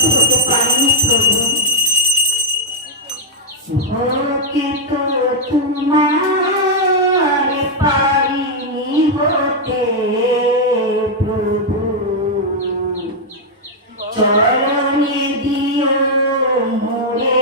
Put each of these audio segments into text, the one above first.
ব্যস্ত হতে পারিনি প্রভু। ওকে তো তোমার পারিনি হতে প্রভু, চরণে দিও মোরে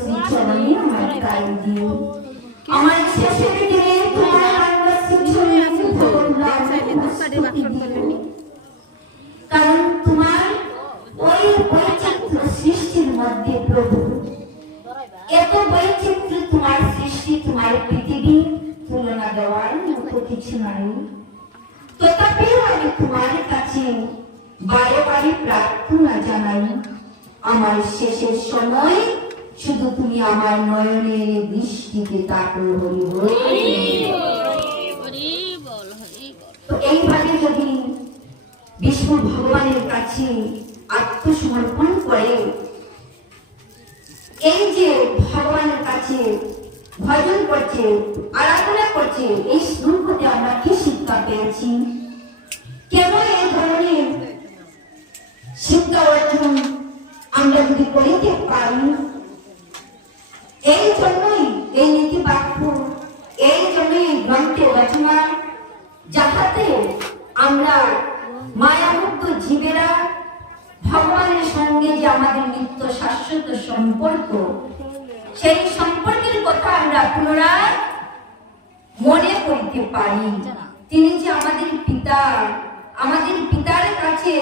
শ্রীচরণে আমার গাই দিও। আমার শেষের দিনে তোমার শ্রীচরণে কারণ তোমার ওই বৈচিত্র্য সৃষ্টির মধ্যে প্রভু, এত বৈচিত্র্য তোমার সৃষ্টি, তোমার পৃথিবী, তুলনা দেওয়ার মতো কিছু নাই। তথাপিও আমি তোমার কাছে বারে বারে প্রার্থনা জানাই, আমার শেষের সময় শুধু তুমি আমার নয়নের দৃষ্টিতে তাকো। তো এইভাবে যদি বিষ্ণু ভগবানের কাছে আত্মসমর্পণ করে, এই যে ভগবানের কাছে ভজন করছে, আরাধনা করছে, এই শ্লোকতে আমরা কি শিক্ষা পেয়েছি? কেন এই ধরনের শিক্ষা অর্জন আমরা যদি করিতে পারি? এই জন্যই এই নীতি বাক্য, এই জন্যই গ্রন্থে রচনা, যাহাতে আমরা মায়ামুক্ত জীবেরা ভগবানের সঙ্গে যে আমাদের নিত্য শাশ্বত সম্পর্ক, সেই সম্পর্কের কথা আমরা পুনরায় মনে করতে পারি। তিনি যে আমাদের পিতা, আমাদের পিতার কাছে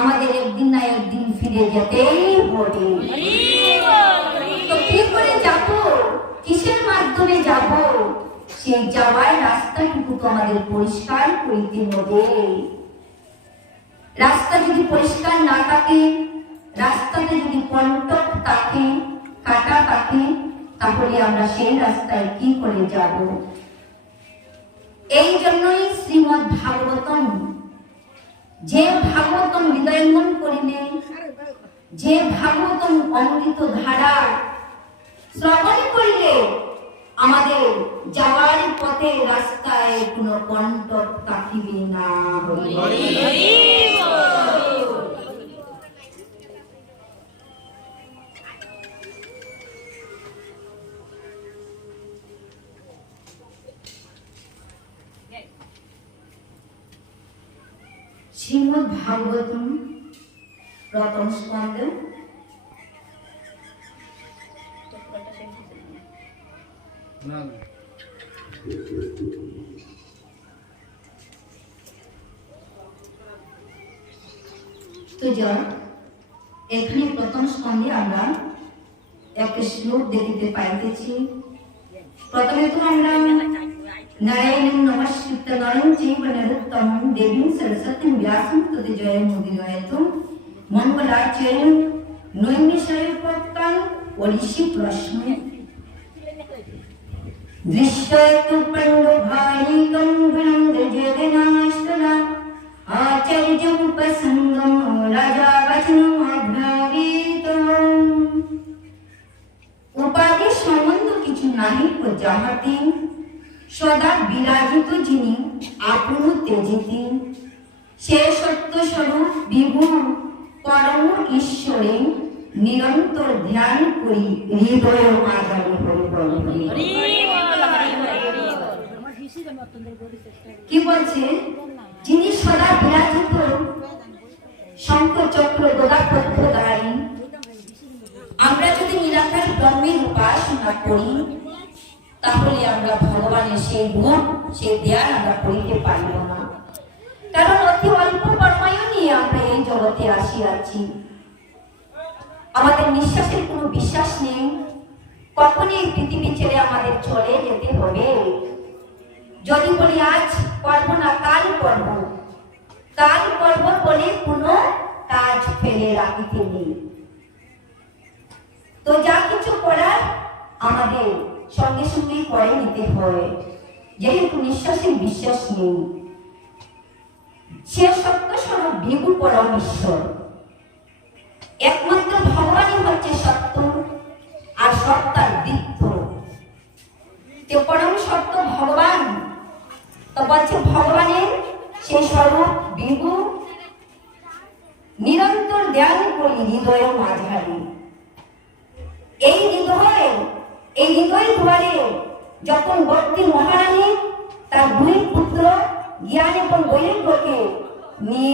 আমাদের একদিন না একদিন ফিরে যেতেই হবে। তো কি করে যাব, কিসের মাধ্যমে যাব, সেই যাওয়ার রাস্তা কিন্তু আমাদের পরিষ্কার করিতে হবে। রাস্তা যদি পরিষ্কার না থাকে, রাস্তাতে যদি কণ্টক থাকে, কাটা থাকে, তাহলে আমরা সেই রাস্তায় কি করে যাব? এই জন্যই শ্রীমদ্ ভাগবতম, যে ভাগবতম হৃদয়ঙ্গম করিলে, যে ভাগবতম অমৃত ধারা শ্রবণ করিলে আমাদের যাওয়ার পথে রাস্তায় কোনো কণ্টক থাকিবে না। শ্রীমদ্ ভাগবতম প্রথম স্কন্ধ তো এখানে প্রথম স্কন্ধে আমরা একটা শ্লোক দেখিতে পাইতেছি। প্রথমে তো আমরা নারায়ণং নমস্কৃত্য নরং চৈব নরোত্তমং দেবীং সরস্বতীং ব্যাসং ততে জয়মুদীরয়তু মঙ্গলাচরণ নৈমিষারূপক্তাং ওড়িশি প্রশ্ন দৃষ্টয়তু পণ্ডভানিকং গুণং যজনাস্তরা আচার্যমুপসঙ্গম রাজা বচনম অব্রবীত। উপাধি সম্বন্ধ কিছু নাহি কো যাহাতে সদা বিরাজিত যিনি আপন তেজিতি, সে সত্য স্বরূপ বিভু পরম ঈশ্বরে নিরন্তর ধ্যান করি হৃদয় মাধবী হরি। কি বলছে? যিনি সদা বিরাজিত, শঙ্খ চক্র গদা পদ্মধারী। আমরা যদি নিরাকার ব্রহ্মের উপাসনা করি, তাহলে আমরা ভগবানের সেই রূপ, সেই ধ্যান আমরা করিতে পারিব না। কারণ অতি অল্প কর্ময় নিয়ে আমরা এই জগতে আসিয়াছি। আমাদের নিঃশ্বাসের কোনো বিশ্বাস নেই, কখন এই পৃথিবী ছেড়ে আমাদের চলে যেতে হবে। যদি বলি আজ করব না, কাল করব, কাল করব বলে কোনো কাজ ফেলে রাখিতে নেই। তো যা কিছু করার আমাদের সঙ্গে সঙ্গে করে নিতে হয়, যেহেতু নিঃশ্বাসের বিশ্বাস নেই। সে সত্য স্বরূপ বিভু পরম ঈশ্বর, একমাত্র ভগবানই হচ্ছে সত্য, আর সত্তার বৃত্ত। যে পরম সত্য ভগবান, তো বলছে ভগবানের সেই স্বরূপ বিভু নিরন্তর ধ্যান করি হৃদয় মাঝারি। এই হৃদয় দুয়ারে যখন ভক্তি মহারানী তার দুই পুত্র জ্ঞান এবং বৈরাগ্যকে নিয়ে